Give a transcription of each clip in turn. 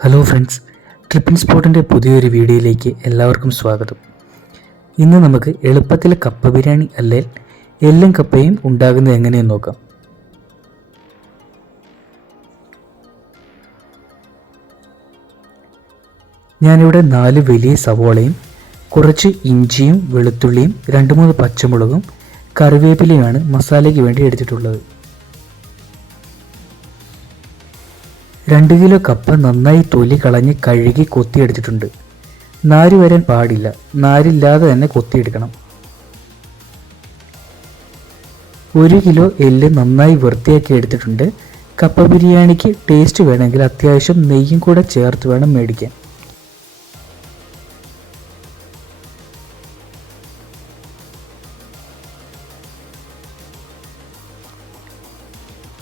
Hello friends tripping സ്പോട്ടിന്റെ പുതിയൊരു വീഡിയോയിലേക്ക് എല്ലാവർക്കും സ്വാഗതം. ഇന്ന് നമുക്ക് എളുപ്പത്തിൽ കപ്പ ബിരിയാണി അല്ലെങ്കിൽ എല്ലും കപ്പയും ഉണ്ടാകുന്നത് എങ്ങനെയെന്ന് നോക്കാം. ഞാനിവിടെ നാല് വലിയ സവോളയും കുറച്ച് ഇഞ്ചിയും വെളുത്തുള്ളിയും രണ്ട് മൂന്ന് പച്ചമുളകും കറിവേപ്പിലയുമാണ് മസാലയ്ക്ക് വേണ്ടി എടുത്തിട്ടുള്ളത്. രണ്ട് കിലോ കപ്പ നന്നായി തൊലി കളഞ്ഞ് കഴുകി കൊത്തിയെടുത്തിട്ടുണ്ട്. നാര് വരാൻ പാടില്ല. നാരില്ലാതെ തന്നെ കൊത്തിയെടുക്കണം. ഒരു കിലോ എല്ല് നന്നായി വൃത്തിയാക്കി എടുത്തിട്ടുണ്ട്. കപ്പ ബിരിയാണിക്ക് ടേസ്റ്റ് വേണമെങ്കിൽ അത്യാവശ്യം നെയ്യും കൂടെ ചേർത്ത് വേണം മേടിക്കാൻ.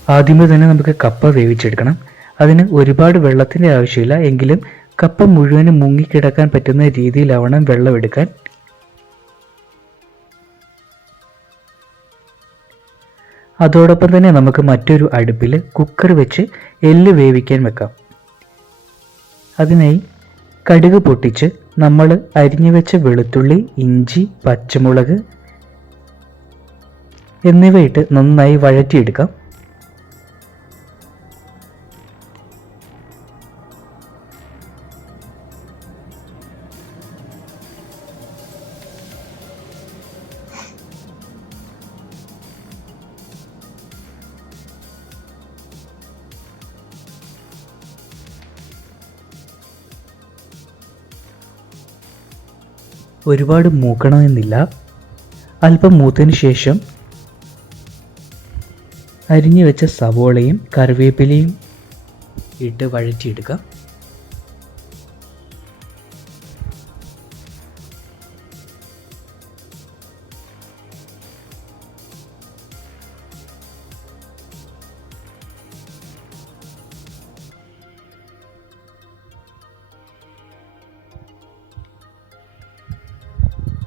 ആദ്യമേ തന്നെ നമുക്ക് കപ്പ വേവിച്ചെടുക്കണം. അതിന് ഒരുപാട് വെള്ളത്തിന്റെ ആവശ്യമില്ല. എങ്കിലും കപ്പ മുഴുവനും മുങ്ങിക്കിടക്കാൻ പറ്റുന്ന രീതിയിലാവണം വെള്ളമെടുക്കാൻ. അതോടൊപ്പം തന്നെ നമുക്ക് മറ്റൊരു അടുപ്പിൽ കുക്കർ വെച്ച് എല്ല് വേവിക്കാൻ വെക്കാം. അതിനായി കടുക് പൊട്ടിച്ച് നമ്മൾ അരിഞ്ഞു വെച്ച വെളുത്തുള്ളി ഇഞ്ചി പച്ചമുളക് എന്നിവയിട്ട് നന്നായി വഴറ്റിയെടുക്കാം. ഒരുപാട് മൂക്കണമെന്നില്ല. അല്പം മൂത്തതിന് ശേഷം അരിഞ്ഞു വെച്ച സവോളയും കറിവേപ്പിലയും ഇട്ട് വഴറ്റിയെടുക്കാം.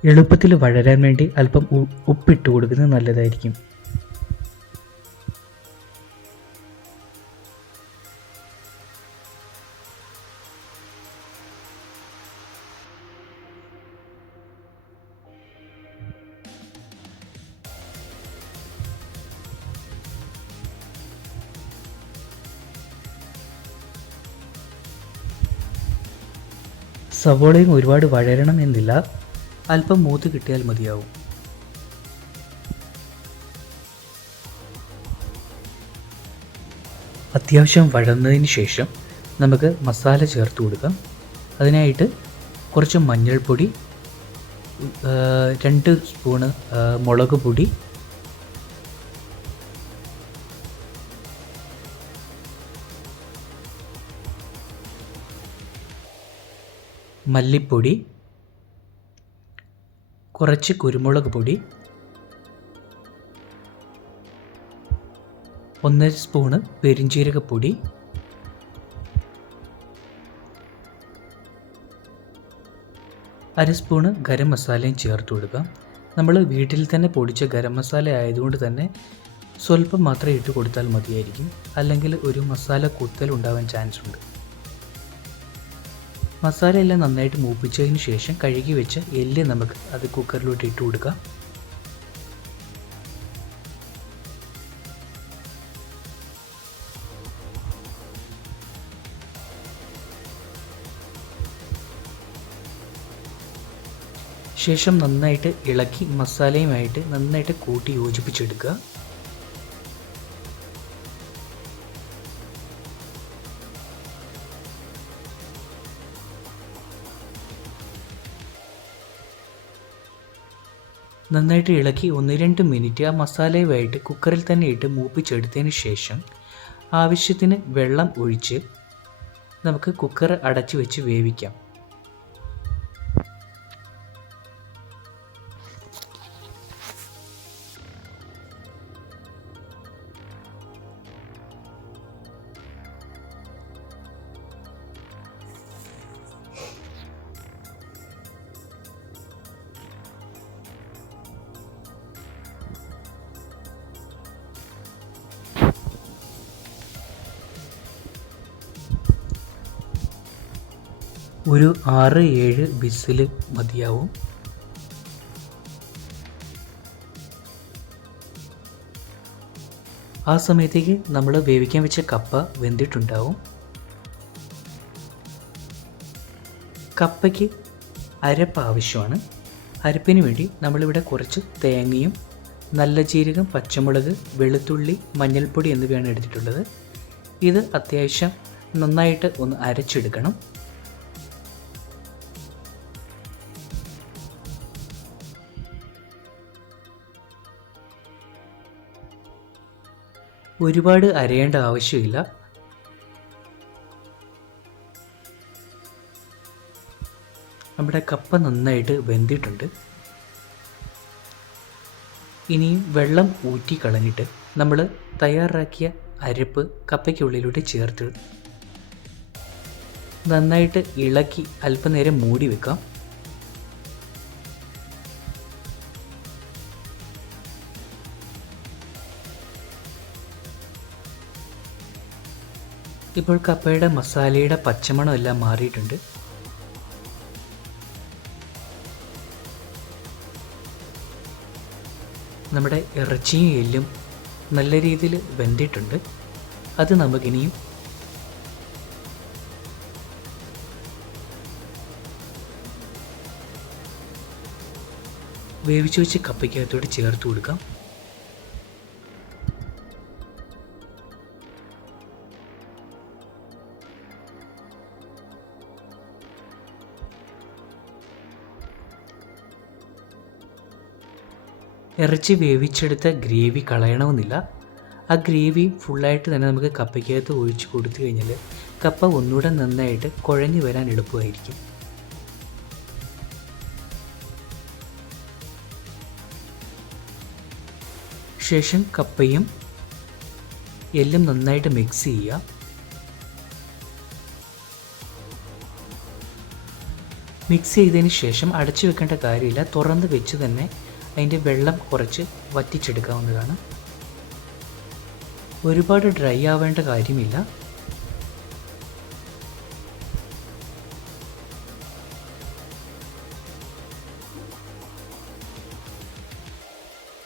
എളുപ്പത്തിൽ വഴരാൻ വേണ്ടി അല്പം ഉപ്പിട്ട് കൊടുക്കുന്നത് നല്ലതായിരിക്കും. സവോളയും ഒരുപാട് വഴരണം എന്നില്ല. അല്പം മൂത്ത് കിട്ടിയാൽ മതിയാവും. അത്യാവശ്യം വഴന്നതിന് ശേഷം നമുക്ക് മസാല ചേർത്ത് കൊടുക്കാം. അതിനായിട്ട് കുറച്ച് മഞ്ഞൾപ്പൊടി രണ്ട് സ്പൂണ് മുളക് പൊടി മല്ലിപ്പൊടി കുറച്ച് കുരുമുളക് പൊടി ഒന്നര സ്പൂണ് പെരിഞ്ജീരകപ്പൊടി അര സ്പൂണ് ഗരം മസാലയും ചേർത്ത് കൊടുക്കാം നമ്മൾ വീട്ടിൽ തന്നെ പൊടിച്ച ഗരം മസാല ആയതുകൊണ്ട് തന്നെ സ്വല്പം മാത്രം ഇട്ട് കൊടുത്താൽ മതിയായിരിക്കും. അല്ലെങ്കിൽ ഒരു മസാല കുത്തൽ ഉണ്ടാവാൻ ചാൻസ് ഉണ്ട് മസാല എല്ലാം നന്നായിട്ട് മൂപ്പിച്ചതിന് ശേഷം കഴുകി വെച്ച എല്ല് നമുക്ക് അത് കുക്കറിലോട്ട് ഇട്ട് കൊടുക്കാം. ശേഷം നന്നായിട്ട് ഇളക്കി മസാലയുമായിട്ട് നന്നായിട്ട് കൂട്ടി യോജിപ്പിച്ചെടുക്കുക. നന്നായിട്ട് ഇളക്കി ഒന്ന് രണ്ട് മിനിറ്റ് ആ മസാലയുമായിട്ട് കുക്കറിൽ തന്നെ ഇട്ട് മൂപ്പിച്ചെടുത്തതിന് ശേഷം ആവശ്യത്തിന് വെള്ളം ഒഴിച്ച് നമുക്ക് കുക്കർ അടച്ചു വെച്ച് വേവിക്കാം. ഒരു ആറ് ഏഴ് ബിസിൽ മതിയാവും. ആ സമയത്തേക്ക് നമ്മൾ വേവിക്കാൻ വെച്ച കപ്പ വെന്തിട്ടുണ്ടാവും. കപ്പയ്ക്ക് അരപ്പ് ആവശ്യമാണ്. അരപ്പിന് വേണ്ടി നമ്മളിവിടെ കുറച്ച് തേങ്ങയും നല്ല ജീരകം പച്ചമുളക് വെളുത്തുള്ളി മഞ്ഞൾപ്പൊടി എന്നിവയാണ് എടുത്തിട്ടുള്ളത്. ഇത് അത്യാവശ്യം നന്നായിട്ട് ഒന്ന് അരച്ചെടുക്കണം. ഒരുപാട് അരയേണ്ട ആവശ്യമില്ല. നമ്മുടെ കപ്പ നന്നായിട്ട് വെന്തിട്ടുണ്ട്. ഇനിയും വെള്ളം ഊറ്റി കളഞ്ഞിട്ട് നമ്മൾ തയ്യാറാക്കിയ അരപ്പ് കപ്പയ്ക്കുള്ളിലൂടെ ചേർത്ത് നന്നായിട്ട് ഇളക്കി അല്പനേരം മൂടി വെക്കാം. ഇപ്പോൾ കപ്പയുടെ മസാലയുടെ പച്ചമണം എല്ലാം മാറിയിട്ടുണ്ട്. നമ്മുടെ ഇറച്ചിയും എല്ലും നല്ല രീതിയിൽ വെന്തിട്ടുണ്ട്. അത് നമുക്കിനിയും വേവിച്ച് വെച്ച് കപ്പയ്ക്കകത്തോട്ട് ചേർത്ത് കൊടുക്കാം. ഇറച്ചി വേവിച്ചെടുത്ത ഗ്രേവി കളയണമെന്നില്ല. ആ ഗ്രേവി ഫുള്ളായിട്ട് തന്നെ നമുക്ക് കപ്പയ്ക്കകത്ത് ഒഴിച്ച് കൊടുത്തു കഴിഞ്ഞാൽ കപ്പ ഒന്നുകൂടെ നന്നായിട്ട് കുഴഞ്ഞു വരാൻ എളുപ്പമായിരിക്കും. ശേഷം കപ്പയും എല്ലാം നന്നായിട്ട് മിക്സ് ചെയ്യുക. മിക്സ് ചെയ്തതിന് ശേഷം അടച്ചു വെക്കേണ്ട കാര്യമില്ല. തുറന്ന് വെച്ച് തന്നെ അതിന്റെ വെള്ളം കുറച്ച് വറ്റിച്ചെടുക്കാവുന്നതാണ്. ഒരുപാട് ഡ്രൈ ആവേണ്ട കാര്യമില്ല.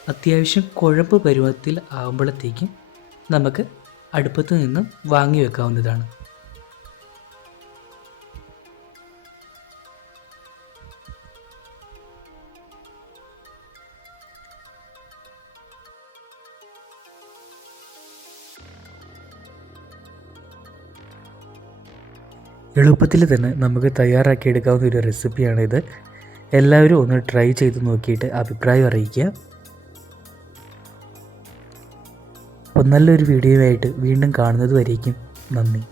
അത്യാവശ്യം കുഴമ്പ് പരുവത്തിൽ ആകുമ്പോഴത്തേക്കും നമുക്ക് അടുപ്പത്ത് നിന്നും വാങ്ങി വെക്കാവുന്നതാണ്. എളുപ്പത്തിൽ തന്നെ നമുക്ക് തയ്യാറാക്കിയെടുക്കാവുന്ന ഒരു റെസിപ്പിയാണിത്. എല്ലാവരും ഒന്ന് ട്രൈ ചെയ്ത് നോക്കിയിട്ട് അഭിപ്രായം അറിയിക്കുക. അപ്പോൾ നല്ലൊരു വീഡിയോ ആയിട്ട് വീണ്ടും കാണുന്നത് വരേക്കും. നന്ദി.